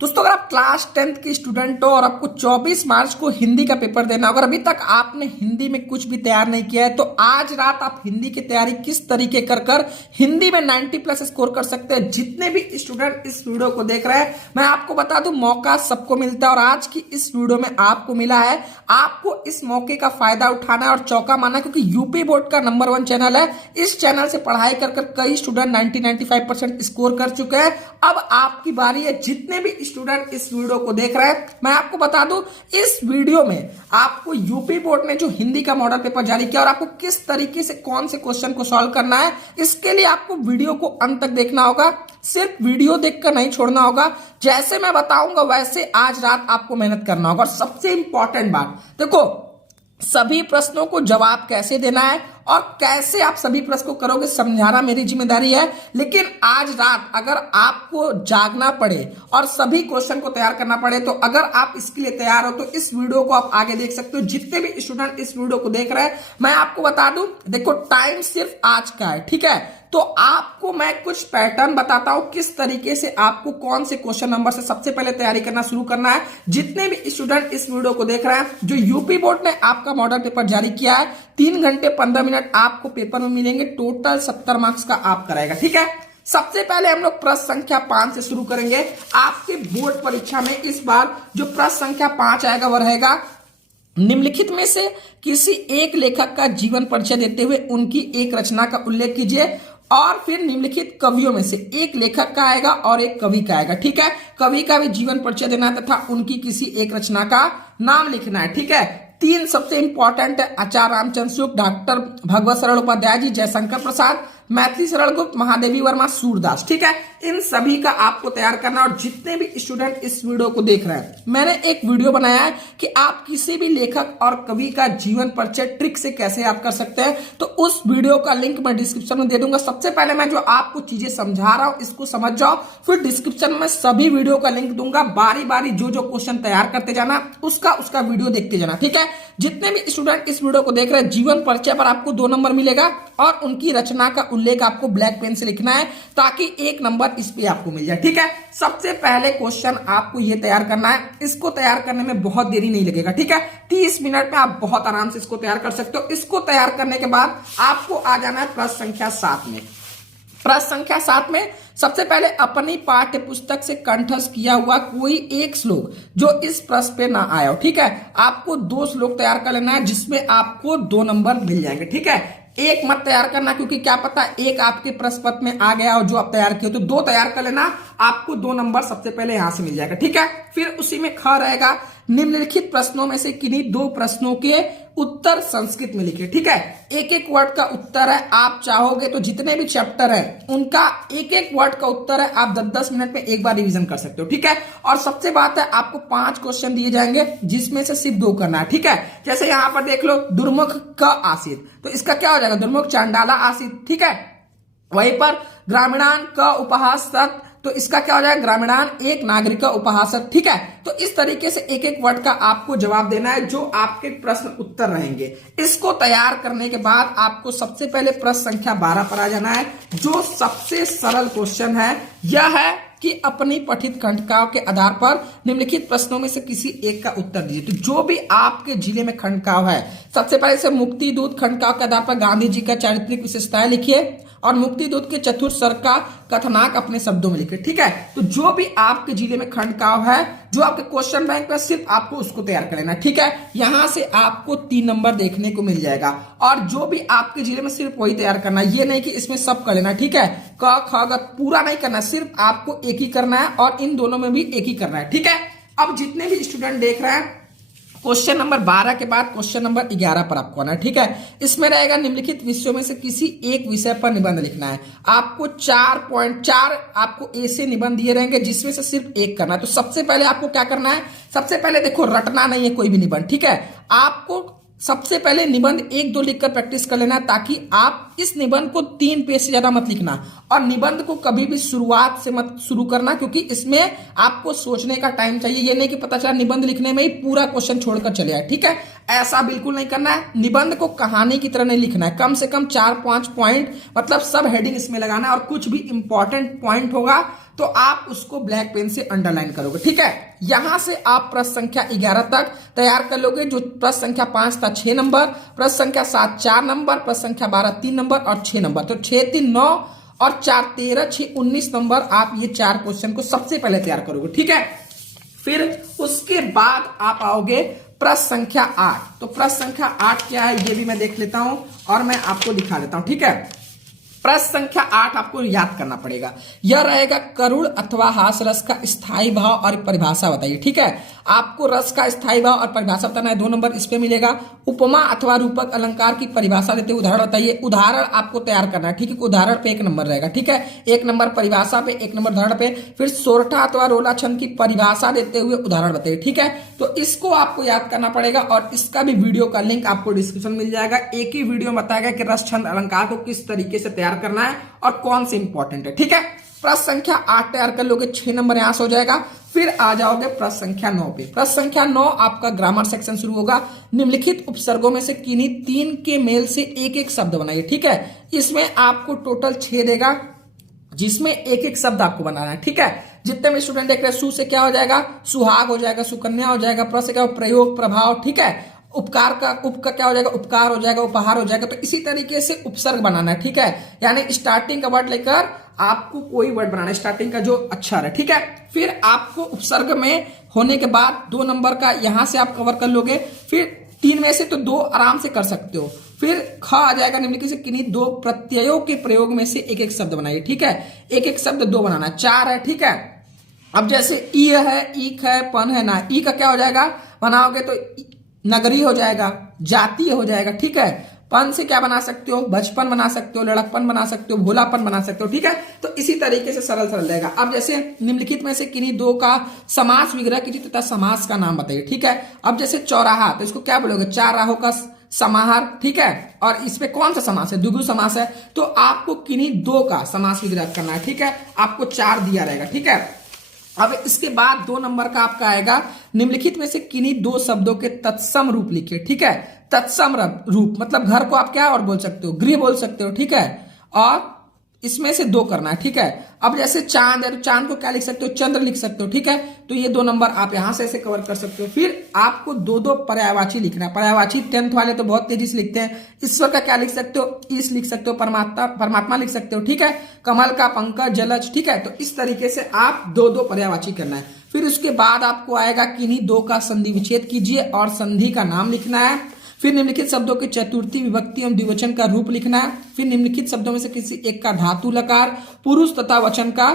दोस्तों, अगर आप क्लास 10th के स्टूडेंट हो और आपको 24 मार्च को हिंदी का पेपर देना है, अगर अभी तक आपने हिंदी में कुछ भी तैयार नहीं किया है तो आज रात आप हिंदी की तैयारी किस तरीके कर हिंदी में 90 प्लस स्कोर कर सकते हैं। जितने भी स्टूडेंट इस वीडियो को देख रहे हैं, मैं आपको बता दूं, मौका सबको मिलता है और आज की इस वीडियो में आपको मिला है। आपको इस मौके का फायदा उठाना है और चौका मारना है, क्योंकि यूपी बोर्ड का नंबर 1 चैनल है। इस चैनल से पढ़ाई कर कई स्टूडेंट 90-95% स्कोर कर चुके हैं। अब आपकी बारी है। जितने भी स्टूडेंट इस वीडियो को देख रहे हैं, मैं आपको बता दूं, इस वीडियो में आपको यूपी बोर्ड ने जो हिंदी का मॉडल पेपर जारी किया और आपको किस तरीके से कौन से क्वेश्चन को सॉल्व करना है, इसके लिए आपको वीडियो को अंत तक देखना होगा। सिर्फ वीडियो देखकर नहीं छोड़ना होगा, जैसे मैं बताऊंगा वैसे आज रात आपको मेहनत करना होगा। और सबसे इंपॉर्टेंट बात देखो, सभी प्रश्नों को जवाब कैसे देना है और कैसे आप सभी प्रश्न को करोगे, समझाना मेरी जिम्मेदारी है। लेकिन आज रात अगर आपको जागना पड़े और सभी क्वेश्चन को तैयार करना पड़े, तो अगर आप इसके लिए तैयार हो तो इस वीडियो को आप आगे देख सकते हो। जितने भी स्टूडेंट इस वीडियो को देख रहे हैं, मैं आपको बता दूं, देखो टाइम सिर्फ आज का है, ठीक है। तो आपको मैं कुछ पैटर्न बताता हूं, किस तरीके से आपको कौन से क्वेश्चन नंबर से सबसे पहले तैयारी करना शुरू करना है। जितने भी स्टूडेंट इस वीडियो को देख रहे हैं, जो यूपी बोर्ड ने आपका मॉडल पेपर जारी किया है, 3 घंटे 15 मिनट आपको पेपर में मिलेंगे। टोटल 70 मार्क्स का आप कराएगा, ठीक है। सबसे पहले हम लोग प्रश्न संख्या 5 से शुरू करेंगे। आपके बोर्ड परीक्षा में इस बार जो प्रश्न संख्या 5 आएगा वह रहेगा, निम्नलिखित में से किसी एक लेखक का जीवन परिचय देते हुए उनकी एक रचना का उल्लेख कीजिए। और फिर निम्नलिखित कवियों में से एक लेखक का आएगा और एक कवि का आएगा, ठीक है। कवि का भी जीवन परिचय देना है तथा उनकी किसी एक रचना का नाम लिखना है, ठीक है। 3 सबसे इंपॉर्टेंट है, आचार्य रामचंद्र शुक्ल, डॉक्टर भगवत सरल उपाध्याय जी, जयशंकर प्रसाद, मैथिली शरण गुप्त, महादेवी वर्मा, सूरदास, ठीक है। इन सभी का आपको तैयार करना। और जितने भी स्टूडेंट इस वीडियो को देख रहे हैं, मैंने एक वीडियो बनाया है कि आप किसी भी लेखक और कवि का जीवन परिचय ट्रिक से कैसे याद कर सकते हैं, तो उस वीडियो का लिंक मैं डिस्क्रिप्शन में दे दूंगा। सबसे पहले मैं जो आपको चीजें समझा रहा हूं इसको समझ जाओ, फिर डिस्क्रिप्शन में सभी वीडियो का लिंक दूंगा। बारी बारी जो जो क्वेश्चन तैयार करते जाना, उसका वीडियो देखते जाना, ठीक है। जितने भी स्टूडेंट इस वीडियो को देख रहे हैं, जीवन परिचय पर आपको 2 नंबर मिलेगा और उनकी रचना का उल्लेख आपको ब्लैक पेन से लिखना है, ताकि 1 नंबर इस पे आपको मिल जाए, ठीक है। सबसे पहले क्वेश्चन आपको ये तैयार करना है। इसको तैयार करने में बहुत देरी नहीं लगेगा, ठीक है। 30 मिनट में आप बहुत आराम से इसको तैयार कर सकते हो। इसको तैयार करने के बाद आपको आ जाना है प्रश्न संख्या 7 में। प्रश्न संख्या 7 में सबसे पहले अपनी पाठ्य पुस्तक से कंठस्थ किया हुआ कोई एक श्लोक जो इस प्रश्न पे ना आया हो, ठीक है। आपको 2 श्लोक तैयार कर लेना है, जिसमें आपको 2 नंबर मिल जाएंगे, ठीक है। एक मत तैयार करना, क्योंकि क्या पता एक आपके प्रश्न पत्र में आ गया हो जो आप तैयार किए, तो 2 तैयार कर लेना, आपको 2 नंबर सबसे पहले यहां से मिल जाएगा, ठीक है। फिर उसी में ख रहेगा, निम्नलिखित प्रश्नों में से किन्हीं 2 प्रश्नों के उत्तर संस्कृत में लिखे, ठीक है। एक एक वर्ड का उत्तर है। आप चाहोगे तो जितने भी चैप्टर है उनका एक एक वर्ड का उत्तर है, आप 10-10 मिनट में एक बार रिवीजन कर सकते हो, ठीक है। और सबसे बात है, आपको 5 क्वेश्चन दिए जाएंगे, जिसमें से सिर्फ 2 करना है, ठीक है। जैसे यहां पर देख लो, दुर्मुख क आसित, तो इसका क्या हो जाएगा, दुर्मुख चांडाला आसित, ठीक है। वहीं पर ग्रामीणान क उपहास सत, तो इसका क्या हो जाएगा, ग्रामीणान एक नागरिक का उपहासक, ठीक है। तो इस तरीके से एक एक वर्ड का आपको जवाब देना है, जो आपके प्रश्न उत्तर रहेंगे। इसको तैयार करने के बाद आपको सबसे पहले प्रश्न संख्या 12 पर आ जाना है, जो सबसे सरल क्वेश्चन है। यह है कि अपनी पठित खंडकाव्य के आधार पर निम्नलिखित प्रश्नों में से किसी एक का उत्तर दीजिए। तो जो भी आपके जिले में खंडकाव्य है, सबसे पहले से मुक्ति दूत खंडकाव्य के आधार पर गांधी जी का चारित्रिक विशेषताएं लिखिए और मुक्ति दूत के चतुर्थ सर्ग का कथनाक अपने शब्दों में लिखे, ठीक है। तो जो भी आपके जिले में खंडकाव्य है, जो आपके क्वेश्चन बैंक में, सिर्फ आपको उसको तैयार कर लेना, ठीक है। यहां से आपको 3 नंबर देखने को मिल जाएगा। और जो भी आपके जिले में, सिर्फ वही तैयार करना, ये नहीं कि इसमें सब कर लेना, ठीक है। क ख ग पूरा नहीं करना, सिर्फ आपको एक ही करना है और इन दोनों में भी एक ही करना है, ठीक है। अब जितने भी स्टूडेंट देख रहे हैं, क्वेश्चन नंबर 12 के बाद क्वेश्चन नंबर 11 पर आपको आना है, ठीक है। इसमें रहेगा, निम्नलिखित विषयों में से किसी एक विषय पर निबंध लिखना है। आपको 4.4 आपको ऐसे निबंध दिए रहेंगे, जिसमें से सिर्फ एक करना है। तो सबसे पहले आपको क्या करना है, सबसे पहले देखो, रटना नहीं है कोई भी निबंध, ठीक है। आपको सबसे पहले निबंध 1-2 लिखकर प्रैक्टिस कर लेना है, ताकि आप इस निबंध को 3 पेज से ज्यादा मत लिखना और निबंध को कभी भी शुरुआत से मत शुरू करना, क्योंकि इसमें आपको सोचने का टाइम चाहिए। ये नहीं कि पता चला निबंध लिखने में ही पूरा क्वेश्चन छोड़कर चले आए, ठीक है, ऐसा बिल्कुल नहीं करना है। निबंध को कहानी की तरह नहीं लिखना है, कम से कम 4-5 पॉइंट मतलब सब हेडिंग इसमें लगाना है और कुछ भी इंपॉर्टेंट पॉइंट होगा तो आप उसको ब्लैक पेन से अंडरलाइन करोगे, ठीक है। यहां से आप प्रश्न संख्या 11 तक तैयार कर लोगे, जो प्रश्न संख्या 5 था 6 नंबर, प्रश्न संख्या 7 4 नंबर, प्रश्न संख्या 12 3 नंबर और 6 नंबर। तो 6 3 9 और 4 13 6 19 नंबर आप ये 4 क्वेश्चन को सबसे पहले तैयार करोगे, ठीक है। फिर उसके बाद आप आओगे प्रश्न संख्या 8। तो प्रश्न संख्या 8 क्या है ये भी मैं देख लेता हूं और मैं आपको दिखा देता हूं, ठीक है। प्रश्न संख्या 8 आपको याद करना पड़ेगा। यह रहेगा करुण अथवा हास रस का स्थायी भाव और परिभाषा बताइए, ठीक है। आपको रस का स्थायी भाव और परिभाषा बताना है, 2 नंबर इस पे मिलेगा। उपमा अथवा रूपक अलंकार की परिभाषा देते हुए उदाहरण बताइए। उदाहरण आपको तैयार करना है, ठीक है। उदाहरण पे 1 नंबर रहेगा, ठीक है। 1 नंबर परिभाषा पे, 1 नंबर उदाहरण पे। फिर सोरठा अथवा रोला छंद की परिभाषा देते हुए उदाहरण बताइए, ठीक है। तो इसको आपको याद करना पड़ेगा और इसका भी वीडियो का लिंक आपको डिस्क्रिप्शन मिल जाएगा। एक ही वीडियो में बताया गया कि रस छंद अलंकार को किस तरीके से तैयार करना है और कौन से इंपॉर्टेंट है, ठीक है। प्रश्न संख्या 8 तैयार कर लोगे, 6 नंबर यहां से हो जाएगा। फिर आ जाओगे प्रश्न संख्या 9 पे। प्रश्न संख्या 9 आपका ग्रामर सेक्शन शुरू होगा। निम्नलिखित उपसर्गों में से किन्हीं 3 के मेल से एक एक शब्द बनाइए, ठीक है। इसमें आपको टोटल 6 देगा, जिसमें एक एक शब्द आपको बनाना है, ठीक है। जितने भी स्टूडेंट देख रहे हैं, सु से क्या हो जाएगा, सुहाग हो जाएगा, सुकन्या हो जाएगा, प्र से क्या हो, प्रयोग प्रभाव, ठीक है। उपकार का उप का क्या हो जाएगा, उपकार हो जाएगा, उपहार हो जाएगा। तो इसी तरीके से उपसर्ग बनाना है, ठीक है। यानी स्टार्टिंग का वर्ड लेकर आपको कोई वर्ड बनाना है, स्टार्टिंग का जो अक्षर है, ठीक है। फिर आपको उपसर्ग में होने के बाद 2 नंबर का यहां से आप कवर कर लोगे। फिर 3 में से तो 2 आराम से कर सकते हो। फिर ख आ जाएगा, निम्नलिखित से किन्हीं 2 प्रत्ययों के प्रयोग में से एक एक शब्द बनाइए, ठीक है। एक एक शब्द 2 बनाना है, 4 है, ठीक है। अब जैसे ई है, ईक है, पन है ना, ई का क्या हो जाएगा, बनाओगे तो नगरी हो जाएगा, जातीय हो जाएगा, ठीक है। पन से क्या बना सकते हो, बचपन बना सकते हो, लड़कपन बना सकते हो, भोलापन बना सकते हो, ठीक है। तो इसी तरीके से सरल सरल रहेगा। अब जैसे निम्नलिखित में से किन्हीं 2 का समास विग्रह कीजिए तथा समास का नाम बताइए, ठीक है। अब जैसे चौराहा, तो इसको क्या बोलोगे, 4 राहों का समाहार, ठीक है। और इस पे कौन सा समास है, द्विगु समास है। तो आपको किन्हीं 2 का समास विग्रह करना है, ठीक है। आपको 4 दिया रहेगा, ठीक है। अब इसके बाद 2 नंबर का आपका आएगा, निम्नलिखित में से किन्हीं 2 शब्दों के तत्सम रूप लिखिए, ठीक है। तत्सम रूप मतलब घर को आप क्या और बोल सकते हो, गृह बोल सकते हो, ठीक है। और इसमें से 2 करना है, ठीक है। अब जैसे चांद है तो चांद को क्या लिख सकते हो, चंद्र लिख सकते हो, ठीक है। तो ये 2 नंबर आप यहां से ऐसे कवर कर सकते हो। फिर आपको 2 पर्यायवाची लिखना है। पर्यायवाची 10th वाले तो बहुत तेजी से लिखते हैं। ईश्वर का क्या लिख सकते हो, ईश लिख सकते हो, परमात्मा लिख सकते हो, ठीक है। कमल का पंकज, जलज, ठीक है। तो इस तरीके से आप 2 पर्यायवाची करना है। फिर उसके बाद आपको आएगा किन्हीं 2 का संधि विच्छेद कीजिए और संधि का नाम लिखना है। फिर निम्नलिखित शब्दों के चतुर्थी विभक्ति एवं द्विवचन का रूप लिखना है। फिर निम्नलिखित शब्दों में से किसी एक का धातु लकार, पुरुष तथा वचन का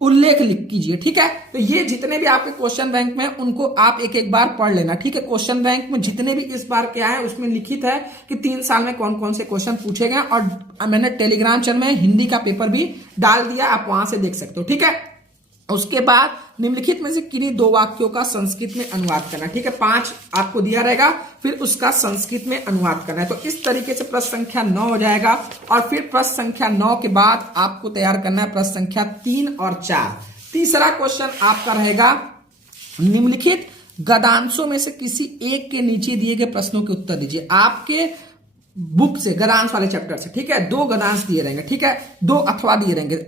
उल्लेख लिख कीजिए, ठीक है। तो ये जितने भी आपके क्वेश्चन बैंक में उनको आप एक एक बार पढ़ लेना, ठीक है। क्वेश्चन बैंक में जितने भी इस बार क्या है उसमें लिखित है कि 3 साल में कौन कौन से क्वेश्चन पूछे गए। और मैंने टेलीग्राम चैनल में हिंदी का पेपर भी डाल दिया, आप वहां से देख सकते हो, ठीक है। उसके बाद निम्नलिखित में से किन्हीं 2 वाक्यों का संस्कृत में अनुवाद करना, ठीक है। 5 आपको दिया रहेगा, फिर उसका संस्कृत में अनुवाद करना है। तो इस तरीके से प्रश्न संख्या 9 हो जाएगा। और फिर प्रश्न संख्या 9 के बाद आपको तैयार करना है प्रश्न संख्या 3 और 4। तीसरा क्वेश्चन आपका रहेगा, निम्नलिखित गद्यांशों में से किसी एक के नीचे दिए गए प्रश्नों के उत्तर दीजिए। आपके बुक से गद्यांश वाले चैप्टर से, ठीक है, 2 गद्यांश दिए रहेंगे, ठीक है। 2 अथवा दिए रहेंगे,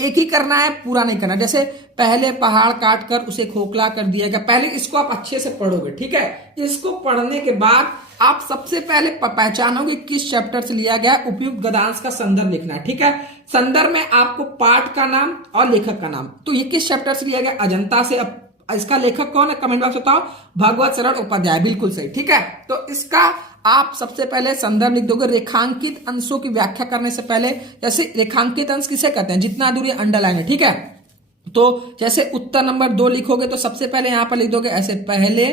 एक ही करना है, पूरा नहीं करना। जैसे पहले पहाड़ काट कर उसे खोखला कर दिया गया, पहले इसको आप अच्छे से पढ़ोगे, ठीक है। इसको पढ़ने के बाद आप सबसे पहले पहचानोगे किस चैप्टर से लिया गया, उपयुक्त गद्यांश का संदर्भ लिखना है, ठीक है। संदर्भ में आपको पाठ का नाम और लेखक का नाम, तो ये किस चैप्टर से लिया गया, अजंता से। अब इसका लेखक कौन है, कमेंट बॉक्स बताओ, भगवत शरण उपाध्याय, बिल्कुल सही, ठीक है। तो इसका आप सबसे पहले संदर्भ लिख दोगे। रेखांकित अंशों की व्याख्या करने से पहले, जैसे रेखांकित अंश किसे कहते हैं, जितना दूर ये अंडरलाइन है, ठीक है। तो जैसे उत्तर नंबर 2 लिखोगे तो सबसे पहले यहां पर लिख दोगे ऐसे पहले,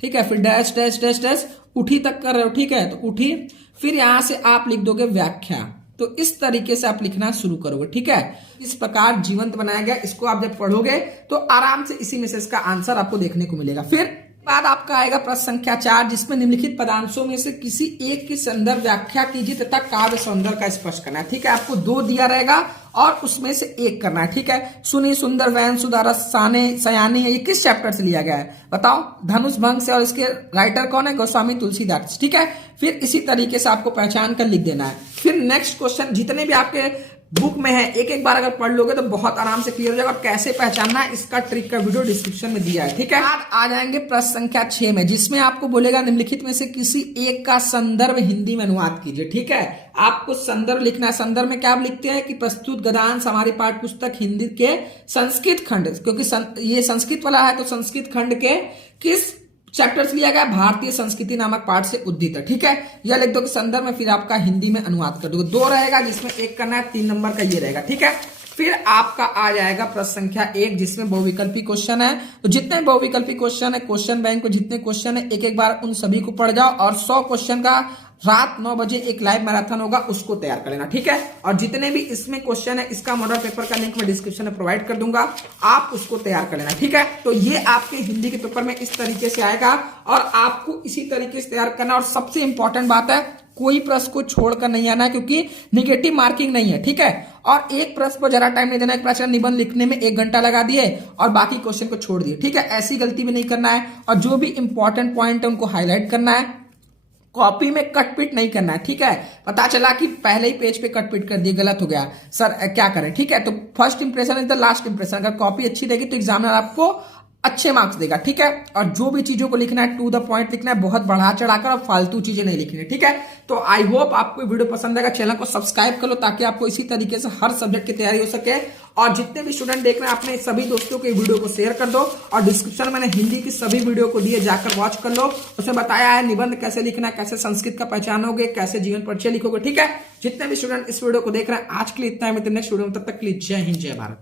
ठीक है। फिर डैश डैश डैश डैश उठी तक कर रहे हो, ठीक है, तो उठी। फिर यहां से आप लिख दोगे व्याख्या। तो इस तरीके से आप लिखना शुरू करोगे, ठीक है। इस प्रकार जीवंत बनाया गया, इसको आप जब पढ़ोगे तो आराम से इसी में से इसका आंसर आपको देखने को मिलेगा। फिर बाद आपका आएगा प्रश्न संख्या 4, जिसमें निम्नलिखित पदांशों में से किसी एक की संदर्भ व्याख्या कीजिए तथा काव्य सौंदर्य का स्पष्ट करना है। ठीक है, आपको 2 दिया रहेगा और उसमें से एक करना है। ठीक है, सुनी, सुंदर, वैन, सुदारस, साने, सयानी, ये किस चैप्टर से लिया गया है बताओ? धनुष भंग से। और इसके राइटर कौन है? गोस्वामी तुलसीदास। ठीक है, फिर इसी तरीके से आपको पहचान कर लिख देना है। फिर नेक्स्ट क्वेश्चन, जितने भी आपके बुक में है एक एक बार अगर पढ़ लोगे तो बहुत आराम से क्लियर हो जाएगा। और कैसे पहचानना है इसका ट्रिक का वीडियो डिस्क्रिप्शन में दिया है। ठीक है, आज आ जाएंगे प्रश्न संख्या 6 में, जिसमें आपको बोलेगा निम्नलिखित में से किसी एक का संदर्भ हिंदी में अनुवाद कीजिए। ठीक है, आपको संदर्भ लिखना है। संदर्भ में क्या आप लिखते हैं कि प्रस्तुत गद्यांश हमारी पाठ्य पुस्तक हिंदी के संस्कृत खंड, क्योंकि ये संस्कृत वाला है तो संस्कृत खंड के किस चैप्टर से लिया गया? भारतीय संस्कृति नामक पाठ से उद्धृत है। ठीक है, यह लिख दो कि संदर्भ में, फिर आपका हिंदी में अनुवाद कर दो। 2 रहेगा जिसमें 1 करना है, 3 नंबर का ये रहेगा। ठीक है, फिर आपका आ जाएगा प्रश्न संख्या 1, जिसमें बहुविकल्पी क्वेश्चन है। तो जितने बहुविकल्पी क्वेश्चन है क्वेश्चन बैंक में जितने क्वेश्चन है एक एक बार उन सभी को पढ़ जाओ और 100 क्वेश्चन का रात 9 बजे एक लाइव मैराथन होगा, उसको तैयार कर लेना। ठीक है, और जितने भी इसमें क्वेश्चन है इसका मॉडल पेपर का लिंक मैं डिस्क्रिप्शन में प्रोवाइड कर दूंगा, आप उसको तैयार कर लेना। ठीक है, तो ये आपके हिंदी के पेपर में इस तरीके से आएगा और आपको इसी तरीके से तैयार करना। और सबसे इंपॉर्टेंट बात है, कोई प्रश्न को छोड़कर नहीं आना है, क्योंकि निगेटिव मार्किंग नहीं है। ठीक है, और एक प्रश्न पर जरा टाइम नहीं देना। एक प्रश्न निबंध लिखने में 1 घंटा लगा दिए और बाकी क्वेश्चन को छोड़ दिए। ठीक है, ऐसी गलती भी नहीं करना है। और जो भी इंपॉर्टेंट पॉइंट है उनको हाईलाइट करना है, कॉपी में कट पिट नहीं करना है। ठीक है, पता चला कि पहले ही पेज पे कट पिट कर दिए, गलत हो गया, सर क्या करें? ठीक है, तो first impression is the last impression. अगर कॉपी अच्छी रहेगी तो एग्जामिनर आपको अच्छे मार्क्स देगा। ठीक है, और जो भी चीजों को लिखना है टू द पॉइंट लिखना है, बहुत बढ़ा चढ़ाकर और फालतू चीजें नहीं लिखनी है। ठीक है, तो आई होप आपको वीडियो पसंद आएगा। चैनल को सब्सक्राइब कर लो ताकि आपको इसी तरीके से हर सब्जेक्ट की तैयारी हो सके। और जितने भी स्टूडेंट देख रहे हैं अपने सभी दोस्तों को वीडियो को शेयर कर दो। और डिस्क्रिप्शन में मैंने हिंदी की सभी वीडियो को दिए, जाकर वॉच कर लो। उसमें बताया है निबंध कैसे लिखना है, कैसे संस्कृत का पहचानोगे, कैसे जीवन परिचय लिखोगे। ठीक है, जितने भी स्टूडेंट इस वीडियो को देख रहे हैं आज के लिए इतना है। नेक्स्ट वीडियो में, तब तक के लिए जय हिंद, जय भारत।